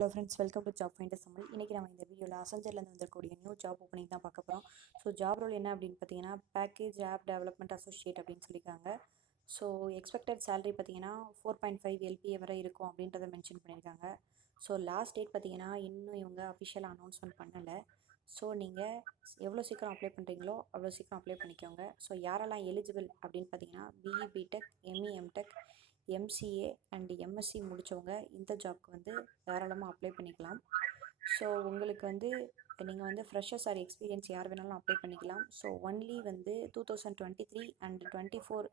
Hello friends, welcome to job finders Tamil. இன்றைக்கி நம்ம இந்த வீடியோவில் அசஞ்சர்லேருந்து வந்திருக்கக்கூடிய நியூ ஜாப் ஓப்பனிங் தான் பார்க்க போகிறோம். ஸோ ஜாப் ரோல் என்ன அப்படின்னு பார்த்தீங்கன்னா, பேக்கேஜ் ஆப் டெவலப்மெண்ட் அசோசியேட் அப்படின்னு சொல்லியிருக்காங்க. ஸோ எக்ஸ்பெக்டட் சேலரி பார்த்தீங்கன்னா 4.5 LPA வரை இருக்கும் அப்படின்றத மென்ஷன் பண்ணியிருக்காங்க. ஸோ லாஸ்ட் டேட் பார்த்தீங்கன்னா இன்னும் இவங்க அஃபிஷியலாக அனௌன்ஸ்மெண்ட் பண்ணலை. ஸோ நீங்கள் எவ்வளோ சீக்கிரம் அப்ளை பண்ணுறீங்களோ அவ்வளோ சீக்கிரம் அப்ளை பண்ணிக்கோங்க. ஸோ யாரெல்லாம் எலிஜிபிள் அப்படின்னு பார்த்தீங்கன்னா, BE BTech, ME MTech, MCA and MSc முடித்தவங்க இந்த ஜாப்க்கு வந்து தாராளமாக அப்ளை பண்ணிக்கலாம். ஸோ உங்களுக்கு வந்து நீங்கள் வந்து ஃப்ரெஷர்ஸ் ஆர் எக்ஸ்பீரியன்ஸ் யார் வேணாலும் அப்ளை பண்ணிக்கலாம். ஸோ ஒன்லி வந்து 2023 அண்ட் 24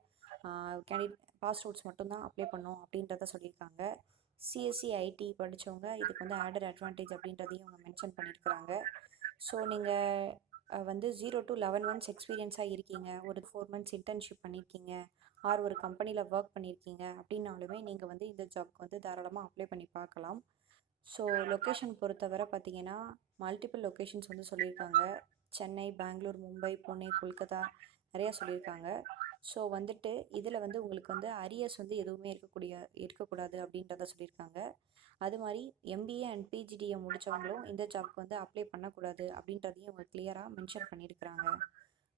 கேண்டிடேட் பாஸ் அவுட்ஸ் மட்டும்தான் அப்ளை பண்ணோம் அப்படின்றத சொல்லியிருக்காங்க. சிஎஸ்சி ஐடி படித்தவங்க இதுக்கு வந்து ஆடட் அட்வான்டேஜ் அப்படின்றதையும் அவங்க மென்ஷன் பண்ணியிருக்கிறாங்க. ஸோ நீங்கள் வந்து 0 to 11 months எக்ஸ்பீரியன்ஸாக இருக்கீங்க, ஒரு 4 months இன்டர்ன்ஷிப் பண்ணியிருக்கீங்க, ஆர் ஒரு கம்பெனியில் ஒர்க் பண்ணியிருக்கீங்க அப்படின்னாலுமே நீங்கள் வந்து இந்த ஜாப்க்கு வந்து தாராளமாக அப்ளை பண்ணி பார்க்கலாம். ஸோ லொக்கேஷன் பொறுத்தவரை பார்த்தீங்கன்னா மல்டிபிள் லொக்கேஷன்ஸ் வந்து சொல்லியிருக்காங்க. சென்னை, பெங்களூர், மும்பை, புனே, கொல்கத்தா நிறையா சொல்லியிருக்காங்க. ஸோ வந்துட்டு இதில் வந்து உங்களுக்கு வந்து அரியர்ஸ் வந்து எதுவுமே இருக்கக்கூடாது அப்படின்றத சொல்லியிருக்காங்க. அது மாதிரி எம்பிஏ அண்ட் பிஜிடியை முடித்தவங்களும் இந்த ஜாப்க்கு வந்து அப்ளை பண்ணக்கூடாது அப்படின்றதையும் அவங்க கிளியராக மென்ஷன் பண்ணியிருக்கிறாங்க.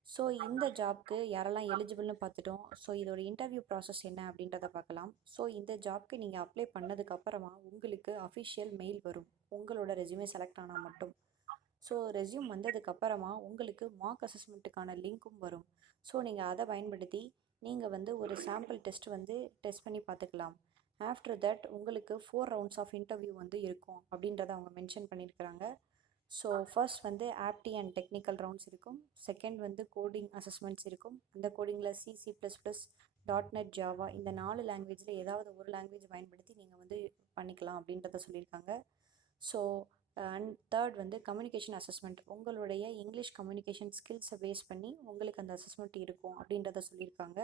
ஸோ இந்த ஜாப்க்கு யாரெல்லாம் எலிஜிபிள்னு பார்த்துட்டோம். ஸோ இதோட இன்டர்வியூ ப்ராசஸ் என்ன அப்படின்றத பார்க்கலாம். ஸோ இந்த ஜாப்க்கு நீங்கள் அப்ளை பண்ணதுக்கப்புறமா உங்களுக்கு அஃபிஷியல் மெயில் வரும், உங்களோட ரெஸ்யூமே செலக்ட் ஆனால் மட்டும். ஸோ ரெஸ்யூம் வந்ததுக்கப்புறமா உங்களுக்கு மார்க் அசஸ்மெண்ட்டுக்கான லிங்க்கும் வரும். ஸோ நீங்கள் அதை பயன்படுத்தி நீங்கள் வந்து ஒரு சாம்பிள் டெஸ்ட் வந்து டெஸ்ட் பண்ணி பார்த்துக்கலாம். ஆஃப்டர் தட் உங்களுக்கு 4 ரவுண்ட்ஸ் ஆஃப் இன்டர்வியூ வந்து இருக்கும் அப்படின்றத அவங்க மென்ஷன் பண்ணியிருக்கிறாங்க. ஸோ ஃபர்ஸ்ட் வந்து ஆப்டி அண்ட் டெக்னிக்கல் ரவுண்ட்ஸ் இருக்கும். செகண்ட் வந்து கோடிங் அசஸ்மெண்ட்ஸ் இருக்கும். அந்த கோடிங்கில் C++, .NET, ஜாவா இந்த 4 லாங்குவேஜில் ஏதாவது ஒரு லாங்குவேஜ் பயன்படுத்தி நீங்கள் வந்து பண்ணிக்கலாம் அப்படின்றத சொல்லியிருக்காங்க. ஸோ அண்ட் தேர்ட் வந்து கம்யூனிகேஷன் அசஸ்மெண்ட், உங்களுடைய இங்கிலீஷ் கம்யூனிகேஷன் ஸ்கில்ஸை பேஸ் பண்ணி உங்களுக்கு அந்த அசஸ்மெண்ட் இருக்கும் அப்படின்றத சொல்லியிருக்காங்க.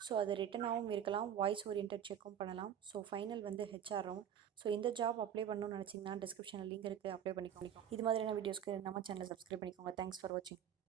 ஸோ அது ரிட்டனாகவும் இருக்கலாம், வாய்ஸ் ஓரியன்டட் செக்கும் பண்ணலாம். ஸோ ஃபைனல் வந்து ஹெச்ஆர் ரவுண்ட். ஸோ இந்த ஜாப் அப்ளை பண்ணணும்னு நினச்சிங்கன்னா டிஸ்கிரிப்ஷனில் லிங்க் இருக்குது, அப்ளை பண்ணிக்கோங்க. இது மாதிரியான வீடியோஸ்க்கு நம்ம சேனலை சப்ஸ்கிரைப் பண்ணிக்கோங்க. தேங்க்ஸ் ஃபார் வாட்சிங்.